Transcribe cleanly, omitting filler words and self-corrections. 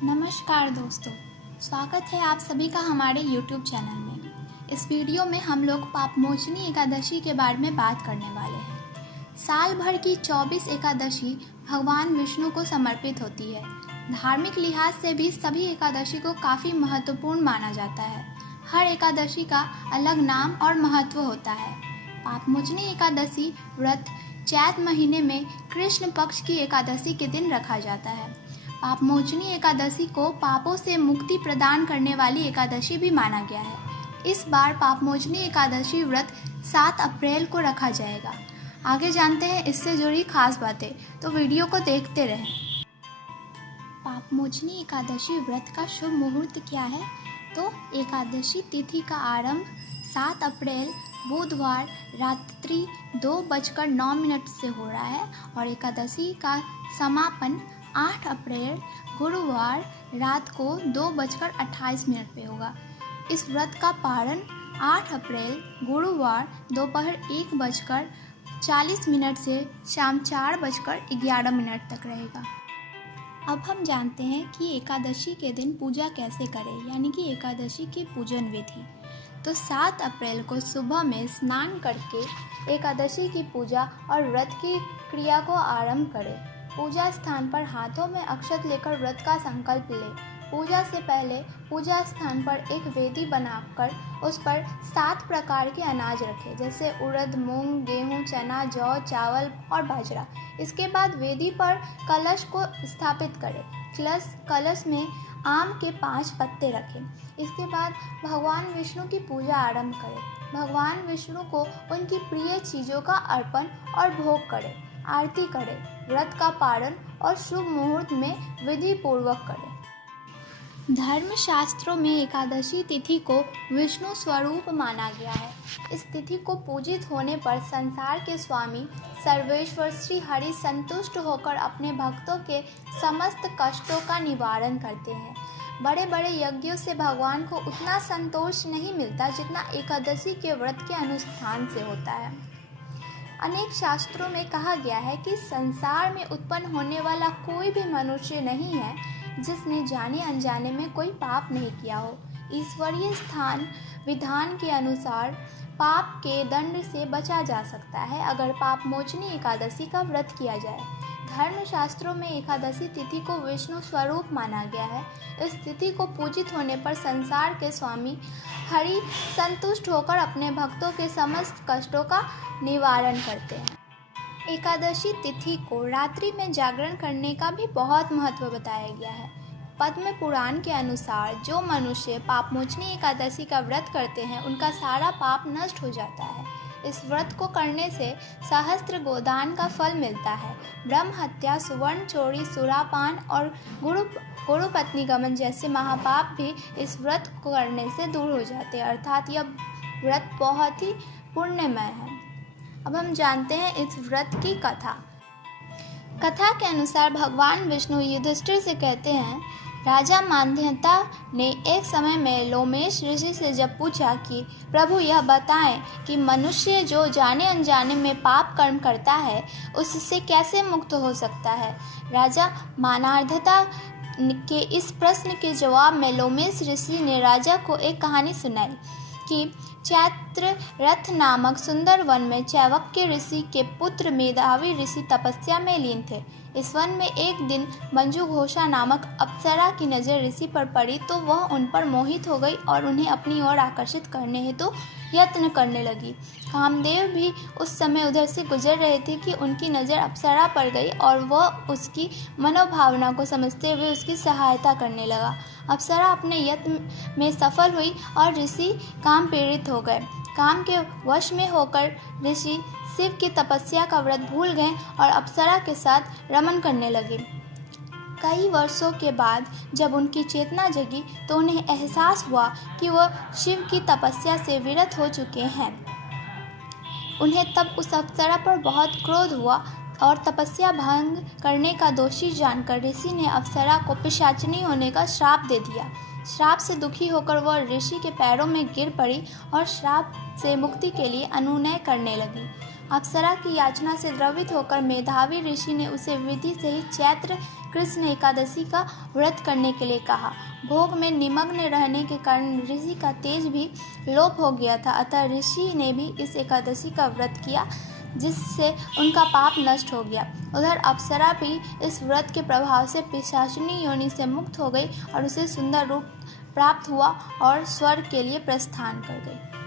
नमस्कार दोस्तों, स्वागत है आप सभी का हमारे YouTube चैनल में। इस वीडियो में हम लोग पापमोचनी एकादशी के बारे में बात करने वाले हैं। साल भर की 24 एकादशी भगवान विष्णु को समर्पित होती है। धार्मिक लिहाज से भी सभी एकादशी को काफ़ी महत्वपूर्ण माना जाता है। हर एकादशी का अलग नाम और महत्व होता है। पापमोचनी एकादशी व्रत चैत महीने में कृष्ण पक्ष की एकादशी के दिन रखा जाता है। पापमोचनी एकादशी को पापों से मुक्ति प्रदान करने वाली एकादशी भी माना गया है। इस बार पापमोचनी एकादशी व्रत 7 अप्रैल को रखा जाएगा। आगे जानते हैं इससे जुड़ी खास बातें, तो वीडियो को देखते रहें। पापमोचनी एकादशी व्रत का शुभ मुहूर्त क्या है? तो एकादशी तिथि का आरंभ 7 अप्रैल बुधवार रात्रि 2:09 से हो रहा है और एकादशी का समापन 8 अप्रैल गुरुवार रात को 2:28 पे होगा। इस व्रत का पारण 8 अप्रैल गुरुवार दोपहर 1:40 से शाम 4:11 तक रहेगा। अब हम जानते हैं कि एकादशी के दिन पूजा कैसे करें, यानी कि एकादशी की पूजन विधि। तो 7 अप्रैल को सुबह में स्नान करके एकादशी की पूजा और व्रत की क्रिया को आरंभ करें। पूजा स्थान पर हाथों में अक्षत लेकर व्रत का संकल्प लें। पूजा से पहले पूजा स्थान पर एक वेदी बनाकर उस पर 7 प्रकार के अनाज रखें, जैसे उड़द, मूंग, गेहूं, चना, जौ, चावल और बाजरा। इसके बाद वेदी पर कलश को स्थापित करें। कलश में आम के 5 पत्ते रखें। इसके बाद भगवान विष्णु की पूजा आरंभ करें। भगवान विष्णु को उनकी प्रिय चीज़ों का अर्पण और भोग करें। आरती करें। व्रत का पारण और शुभ मुहूर्त में विधि पूर्वक करें। धर्म शास्त्रों में एकादशी तिथि को विष्णु स्वरूप माना गया है। इस तिथि को पूजित होने पर संसार के स्वामी सर्वेश्वर श्री हरि संतुष्ट होकर अपने भक्तों के समस्त कष्टों का निवारण करते हैं। बड़े बड़े यज्ञों से भगवान को उतना संतोष नहीं मिलता जितना एकादशी के व्रत के अनुष्ठान से होता है। अनेक शास्त्रों में कहा गया है कि संसार में उत्पन्न होने वाला कोई भी मनुष्य नहीं है जिसने जाने अनजाने में कोई पाप नहीं किया हो। ईश्वरीय विधान के अनुसार पाप के दंड से बचा जा सकता है अगर पापमोचनी एकादशी का व्रत किया जाए। धर्म शास्त्रों में एकादशी तिथि को विष्णु स्वरूप माना गया है। इस तिथि को पूजित होने पर संसार के स्वामी हरि संतुष्ट होकर अपने भक्तों के समस्त कष्टों का निवारण करते हैं। एकादशी तिथि को रात्रि में जागरण करने का भी बहुत महत्व बताया गया है। पद्म पुराण के अनुसार जो मनुष्य पापमोचनी एकादशी का व्रत करते हैं उनका सारा पाप नष्ट हो जाता है। इस व्रत को करने से सहस्त्र गोदान का फल मिलता है। ब्रह्म हत्या, सुवर्ण चोरी, सुरापान और गुरु पत्नी गमन जैसे महापाप भी इस व्रत को करने से दूर हो जाते हैं। अर्थात यह व्रत बहुत ही पुण्यमय है। अब हम जानते हैं इस व्रत की कथा। कथा के अनुसार भगवान विष्णु युधिष्ठिर से कहते हैं, राजा मांधाता ने एक समय में लोमेश ऋषि से जब पूछा कि प्रभु यह बताएं कि मनुष्य जो जाने अनजाने में पाप कर्म करता है उससे कैसे मुक्त हो सकता है। राजा मांधाता के इस प्रश्न के जवाब में लोमेश ऋषि ने राजा को एक कहानी सुनाई कि चैत्र रथ नामक सुंदर वन में चैवक्य ऋषि के पुत्र मेधावी ऋषि तपस्या में लीन थे। इस वन में एक दिन मंजू घोषा नामक अप्सरा की नज़र ऋषि पर पड़ी तो वह उन पर मोहित हो गई और उन्हें अपनी ओर आकर्षित करने हेतु यत्न करने लगी। कामदेव भी उस समय उधर से गुजर रहे थे कि उनकी नज़र अप्सरा पर गई और वह उसकी मनोभावना को समझते हुए उसकी सहायता करने लगा। अप्सरा अपने यत्न में सफल हुई और ऋषि काम पीड़ित हो गए। काम के वश में होकर ऋषि शिव की तपस्या का व्रत भूल गए और अप्सरा के साथ रमन करने लगे। कई वर्षों के बाद जब उनकी चेतना जगी तो उन्हें एहसास हुआ कि वह शिव की तपस्या से विरत हो चुके हैं। उन्हें तब उस अप्सरा पर बहुत क्रोध हुआ और तपस्या भंग करने का दोषी जानकर ऋषि ने अप्सरा को पिशाचिनी होने का श्राप दे दिया। श्राप से दुखी होकर वह ऋषि के पैरों में गिर पड़ी और श्राप से मुक्ति के लिए अनुनय करने लगी। अप्सरा की याचना से द्रवित होकर मेधावी ऋषि ने उसे विधि से ही चैत्र कृष्ण ने एकादशी का व्रत करने के लिए कहा। भोग में निमग्न रहने के कारण ऋषि का तेज भी लोप हो गया था, अतः ऋषि ने भी इस एकादशी का व्रत किया, जिससे उनका पाप नष्ट हो गया। उधर अप्सरा भी इस व्रत के प्रभाव से पिशाचिनी योनि से मुक्त हो गई और उसे सुंदर रूप प्राप्त हुआ और स्वर्ग के लिए प्रस्थान कर गई।